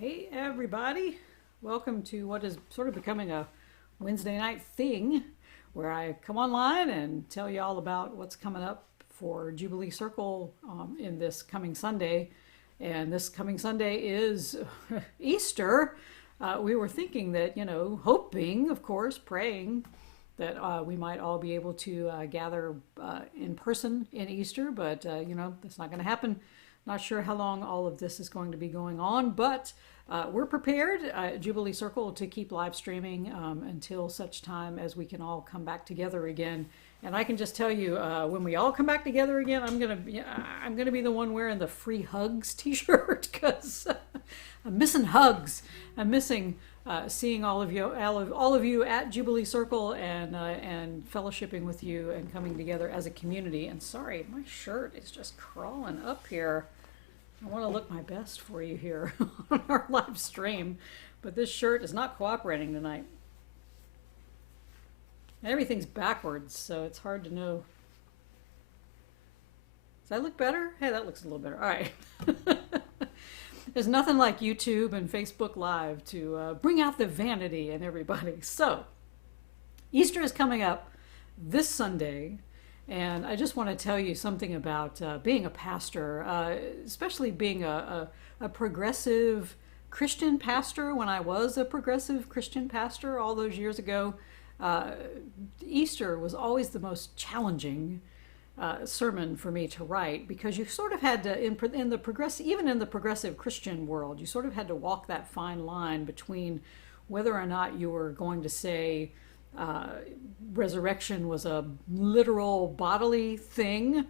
Hey everybody, welcome to what is sort of becoming a Wednesday night thing where I come online and tell you all about what's coming up for Jubilee Circle in this coming Sunday. And this coming Sunday is Easter. We were thinking that, hoping, of course, praying that we might all be able to gather in person in Easter, but, that's not going to happen. Not sure how long all of this is going to be going on, but we're prepared at Jubilee Circle to keep live streaming until such time as we can all come back together again. And I can just tell you, when we all come back together again, I'm gonna be the one wearing the free hugs T-shirt because I'm missing hugs. I'm missing seeing all of you at Jubilee Circle and fellowshipping with you and coming together as a community. And sorry, my shirt is just crawling up here. I want to look my best for you here on our live stream, but this shirt is not cooperating tonight. Everything's backwards, so it's hard to know. Does that look better? Hey, that looks a little better. All right. There's nothing like YouTube and Facebook Live to bring out the vanity in everybody. So, Easter is coming up this Sunday, and I just want to tell you something about being a pastor, especially being a progressive Christian pastor. When I was a progressive Christian pastor all those years ago, Easter was always the most challenging sermon for me to write, because you sort of had to, in the progressive Christian world, you sort of had to walk that fine line between whether or not you were going to say resurrection was a literal bodily thing.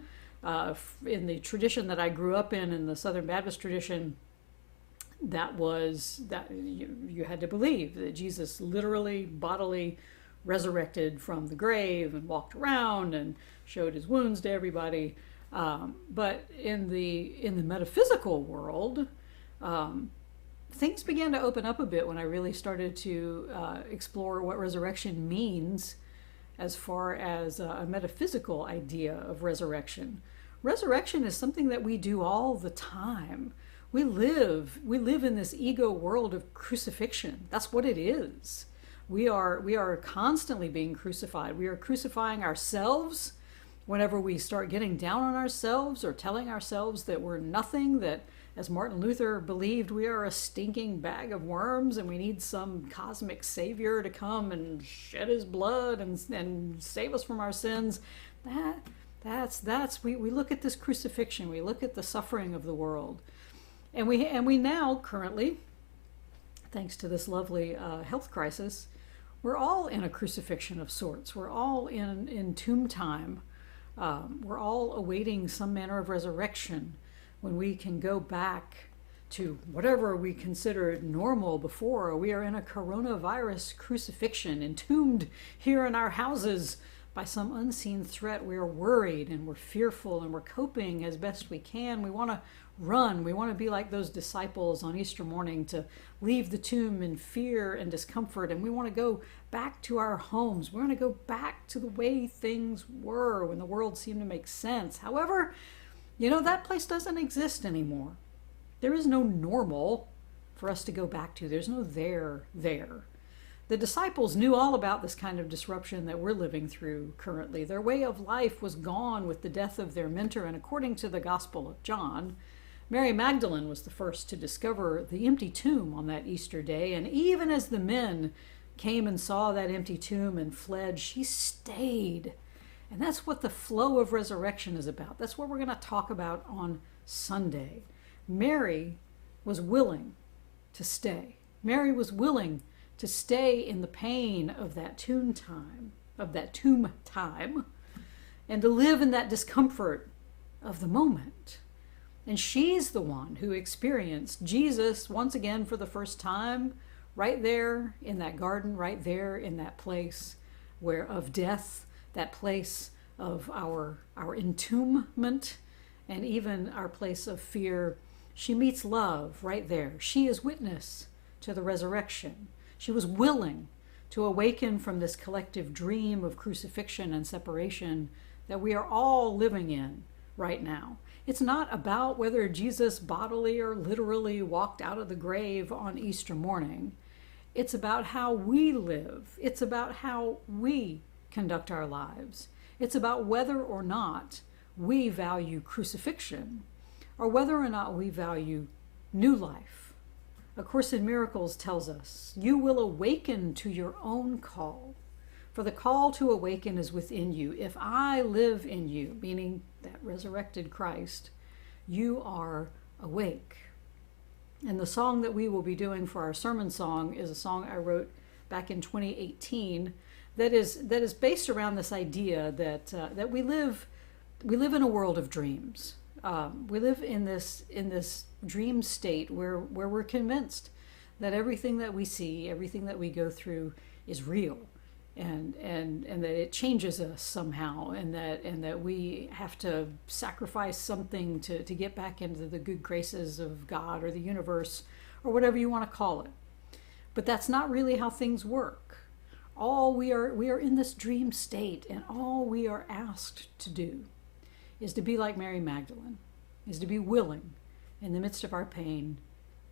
In the tradition that I grew up in the Southern Baptist tradition, that you had to believe that Jesus literally, bodily resurrected from the grave and walked around and showed his wounds to everybody. But in the metaphysical world, things began to open up a bit when I really started to explore what resurrection means as far as a metaphysical idea of resurrection. Resurrection is something that we do all the time. We live in this ego world of crucifixion. That's what it is. We are constantly being crucified. We are crucifying ourselves whenever we start getting down on ourselves or telling ourselves that we're nothing, that, as Martin Luther believed, we are a stinking bag of worms and we need some cosmic savior to come and shed his blood and save us from our sins. We look at this crucifixion, we look at the suffering of the world. And we now currently, thanks to this lovely health crisis, we're all in a crucifixion of sorts. We're all in tomb time. We're all awaiting some manner of resurrection when we can go back to whatever we considered normal before. We are in a coronavirus crucifixion, entombed here in our houses by some unseen threat. We are worried and we're fearful and we're coping as best we can. We want to run. We want to be like those disciples on Easter morning, to leave the tomb in fear and discomfort, and we want to go back to our homes. We want to go back to the way things were when the world seemed to make sense. However, that place doesn't exist anymore. There is no normal for us to go back to. There's no there. The disciples knew all about this kind of disruption that we're living through currently. Their way of life was gone with the death of their mentor, and according to the Gospel of John, Mary Magdalene was the first to discover the empty tomb on that Easter day, and even as the men came and saw that empty tomb and fled, she stayed. And that's what the flow of resurrection is about. That's what we're going to talk about on Sunday. Mary was willing to stay. Mary was willing to stay in the pain of that tomb time, and to live in that discomfort of the moment. And she's the one who experienced Jesus once again for the first time, right there in that garden, right there in that place of death, that place of our entombment, and even our place of fear. She meets love right there. She is witness to the resurrection. She was willing to awaken from this collective dream of crucifixion and separation that we are all living in right now. It's not about whether Jesus bodily or literally walked out of the grave on Easter morning. It's about how we live. It's about how we conduct our lives. It's about whether or not we value crucifixion or whether or not we value new life. A Course in Miracles tells us, you will awaken to your own call. For the call to awaken is within you. If I live in you, meaning that resurrected Christ, you are awake. And the song that we will be doing for our sermon song is a song I wrote back in 2018 that is based around this idea that we live in a world of dreams. We live in this dream state where we're convinced that everything that we see, everything that we go through is real. And that it changes us somehow, and that we have to sacrifice something to get back into the good graces of God or the universe or whatever you want to call it. But that's not really how things work. We are in this dream state, and all we are asked to do is to be like Mary Magdalene, is to be willing in the midst of our pain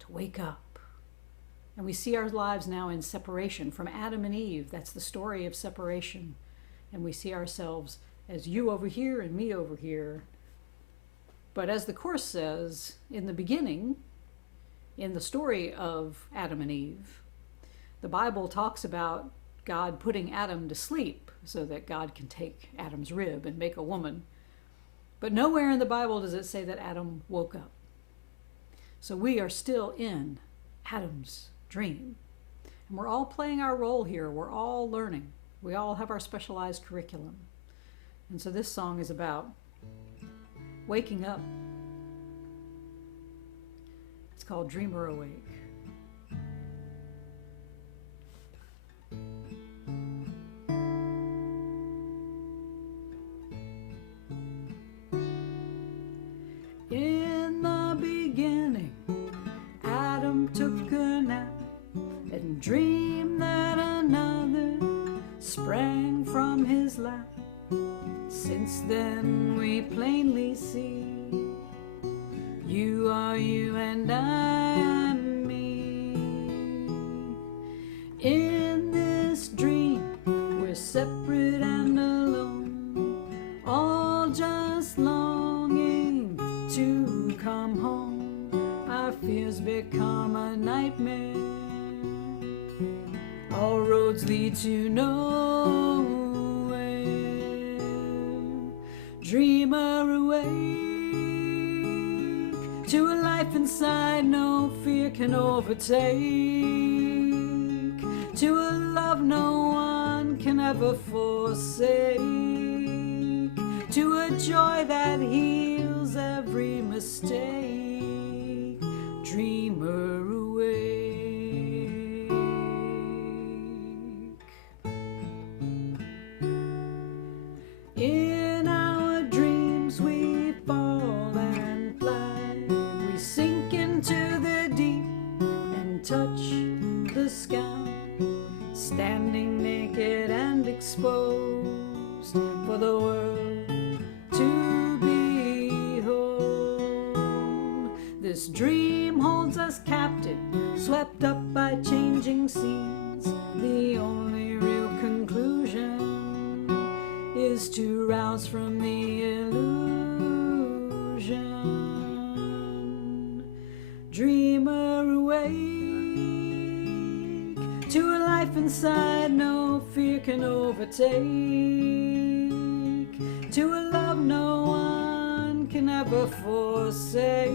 to wake up. And we see our lives now in separation from Adam and Eve. That's the story of separation. And we see ourselves as you over here and me over here. But as the Course says, in the beginning, in the story of Adam and Eve, the Bible talks about God putting Adam to sleep so that God can take Adam's rib and make a woman. But nowhere in the Bible does it say that Adam woke up. So we are still in Adam's dream. And we're all playing our role here. We're all learning. We all have our specialized curriculum. And so this song is about waking up. It's called Dreamer Awake. In the beginning, Adam took a nap and dreamed that another sprang from his lap. Since then we plainly see you are you and I am me. In this dream we're separate and alone, all just longing to come home. Our fears become a nightmare. All roads lead to nowhere. Dreamer awake to a life inside no fear can overtake, to a love no one can ever forsake, to a joy that heals every mistake. Dreamer awake. In our dreams we fall and fly, we sink into the deep and touch the sky, standing naked and exposed for the world to behold. This dream holds us captive, swept up by changing scenes. The only real conclusion is to rouse from the illusion. Dreamer awake to a life inside no fear can overtake, to a love no one can ever forsake,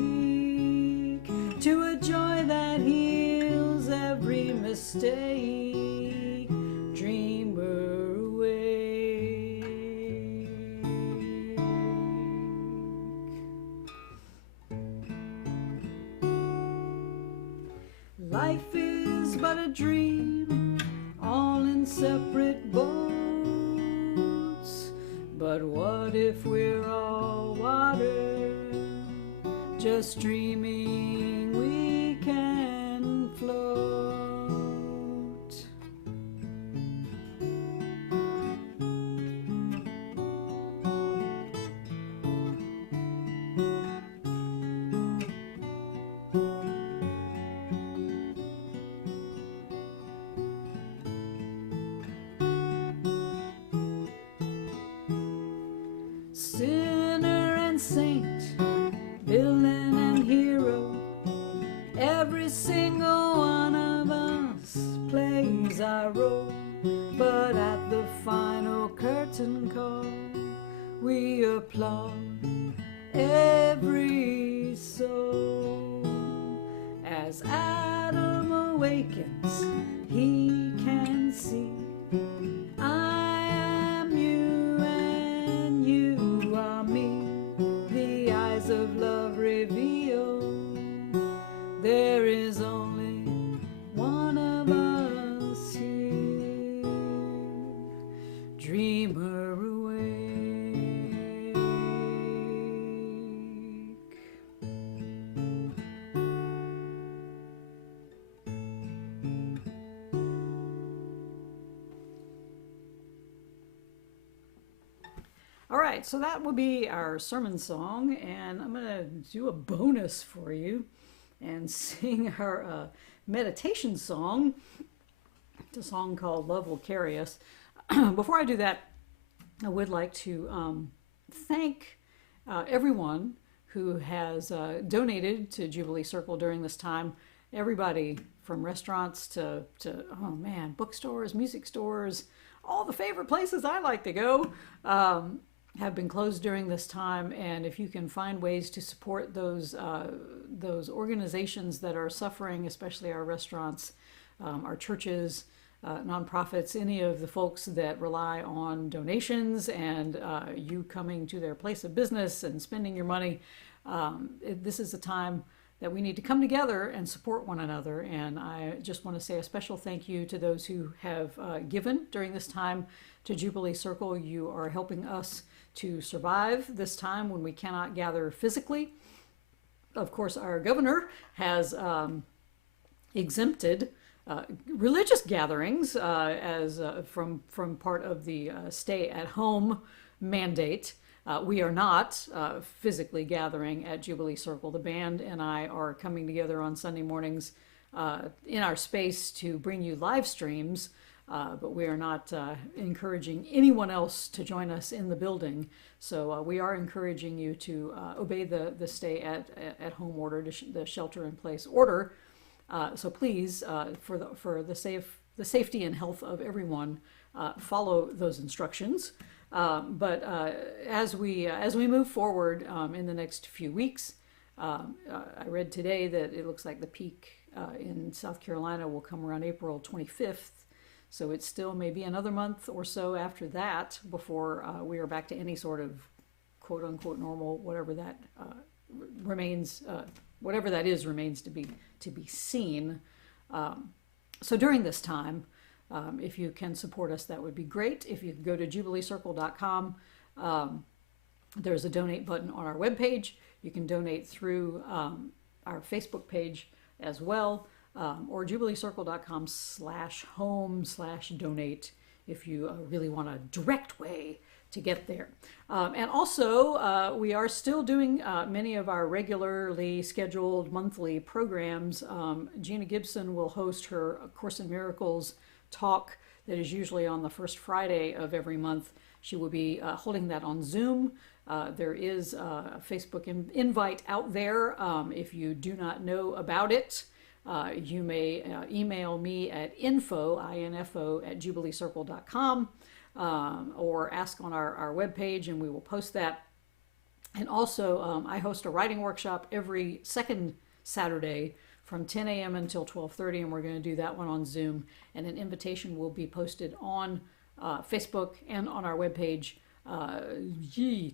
to a joy that heals every mistake. Dreamer awake. Life is but a dream, all in separate boats. But what if we're all water, just dreaming we can float? saint, villain and hero, every single one of us plays our role. But at the final curtain call, we applaud every soul. As Adam awakens, he can see, I am you and you are me. The eyes of love reveal there is only one of us here. Dreamer awake. All right, so that will be our sermon song, and I'm going to do a bonus for you and sing our meditation song. It's a song called Love Will Carry Us. Before I do that, I would like to thank everyone who has donated to Jubilee Circle during this time. Everybody from restaurants to oh man, bookstores, music stores, all the favorite places I like to go have been closed during this time. And if you can find ways to support those organizations that are suffering, especially our restaurants, our churches, nonprofits, any of the folks that rely on donations and you coming to their place of business and spending your money, this is a time that we need to come together and support one another. And I just want to say a special thank you to those who have given during this time to Jubilee Circle. You are helping us to survive this time when we cannot gather physically. Of course, our governor has exempted religious gatherings as from part of the stay-at-home mandate. We are not physically gathering at Jubilee Circle. The band and I are coming together on Sunday mornings in our space to bring you live streams, but we are not encouraging anyone else to join us in the building. So we are encouraging you to obey the stay-at-home order, the shelter-in-place order. So please, for the safety and health of everyone, follow those instructions. But as we move forward in the next few weeks, I read today that it looks like the peak in South Carolina will come around April 25th. So it still may be another month or so after that before we are back to any sort of quote unquote normal, whatever that remains, whatever that is remains to be seen. So during this time, if you can support us, that would be great. If you could go to jubileecircle.com, there's a donate button on our webpage. You can donate through our Facebook page as well, or jubileecircle.com/home/donate if you really want a direct way to get there. And also, we are still doing many of our regularly scheduled monthly programs. Gina Gibson will host her Course in Miracles talk that is usually on the first Friday of every month. She will be holding that on Zoom. There is a Facebook invite out there. If you do not know about it, you may email me at info at jubileecircle.com or ask on our webpage and we will post that. And also, I host a writing workshop every second Saturday from 10 a.m. until 12:30, and we're going to do that one on Zoom. And an invitation will be posted on Facebook and on our webpage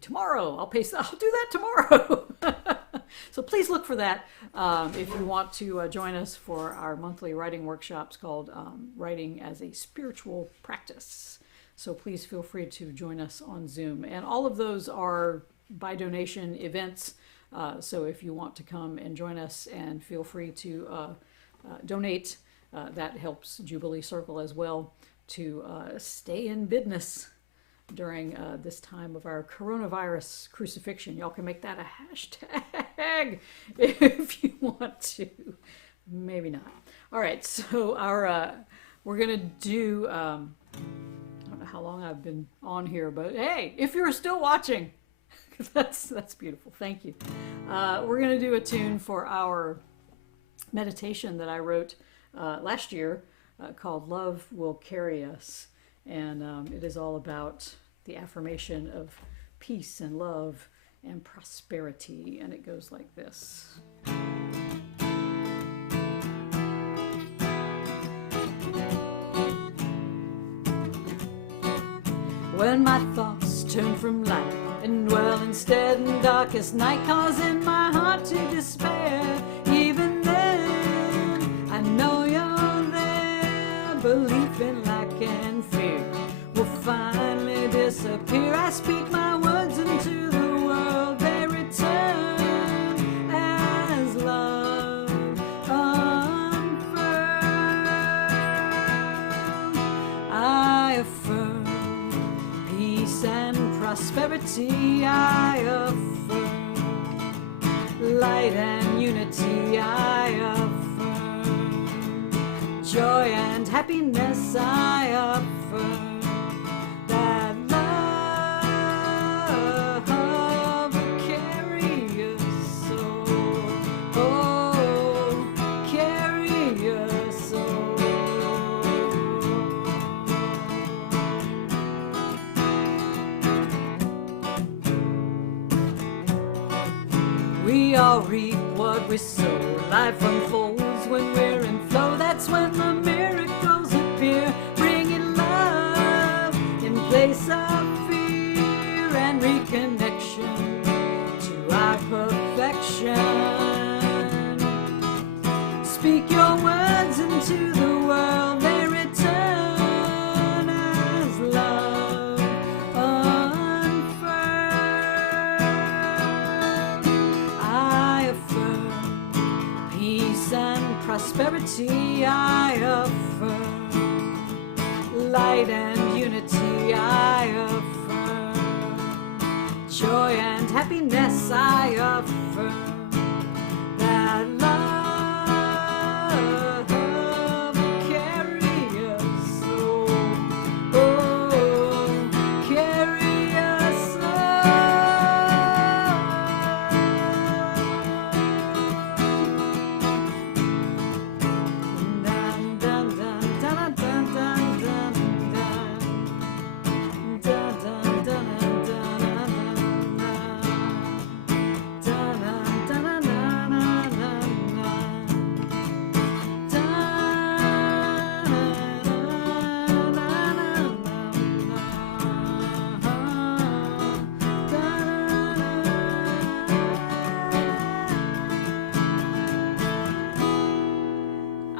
tomorrow. I'll do that tomorrow. So please look for that if you want to join us for our monthly writing workshops called Writing as a Spiritual Practice. So please feel free to join us on Zoom. And all of those are by donation events. So if you want to come and join us, and feel free to donate, that helps Jubilee Circle as well to stay in business during this time of our coronavirus crucifixion. Y'all can make that a hashtag if you want to. Maybe not. All right, so we're going to do, I don't know how long I've been on here, but hey, if you're still watching, That's beautiful. Thank you. We're going to do a tune for our meditation that I wrote last year called Love Will Carry Us. And it is all about the affirmation of peace and love and prosperity. And it goes like this. When my thoughts turn from light and dwell instead in darkest night, causing my heart to despair, even then I know you're there. Belief in lack and fear will finally disappear. I speak my words into the world, they return as love unfurled. I affirm peace and prosperity, I affirm light and unity, I affirm joy and happiness, I affirm that love will carry us all, carry us all. We all reap what we sow. Life unfolds when we're in flow. That's when the miracles appear, bringing love in place of fear and reconnection to our perfection. Speak your words into the world, they return as love unfurled. I affirm peace and prosperity, I affirm light and unity, I affirm joy and happiness, I affirm that love will carry us all, carry us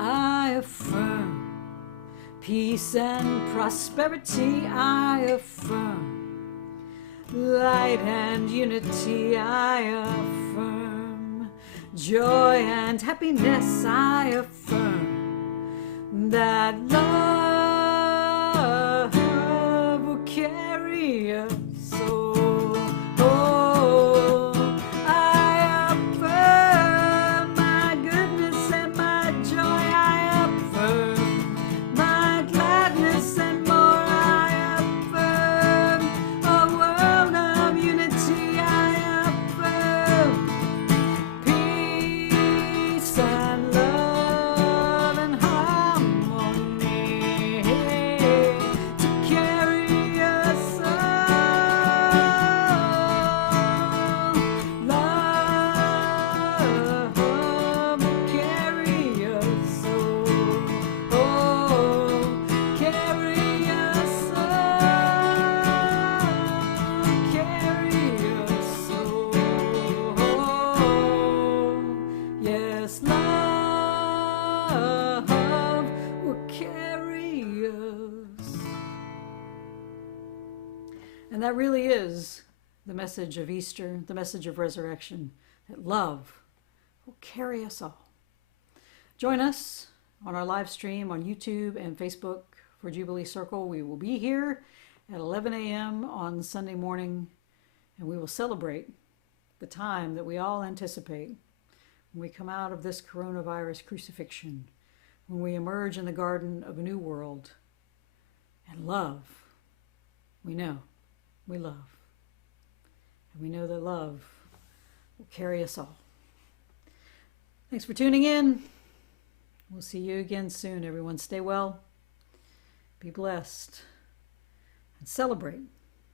I affirm peace and prosperity, I affirm light and unity, I affirm joy and happiness, I affirm that love will carry us all. I affirm my goodness and my joy, I affirm my gladness and more, I affirm a world of unity, I affirm peace and love and harmony to carry us all. Love will carry us all, carry us all, carry us all. Yes, love will carry us. And that really is the message of Easter, the message of resurrection, that love will carry us all. Join us on our live stream on YouTube and Facebook for Jubilee Circle. We will be here at 11 a.m. on Sunday morning, and we will celebrate the time that we all anticipate when we come out of this coronavirus crucifixion, when we emerge in the garden of a new world. And love, we know, we love. And we know that love will carry us all. Thanks for tuning in. We'll see you again soon, everyone. Stay well, be blessed, and celebrate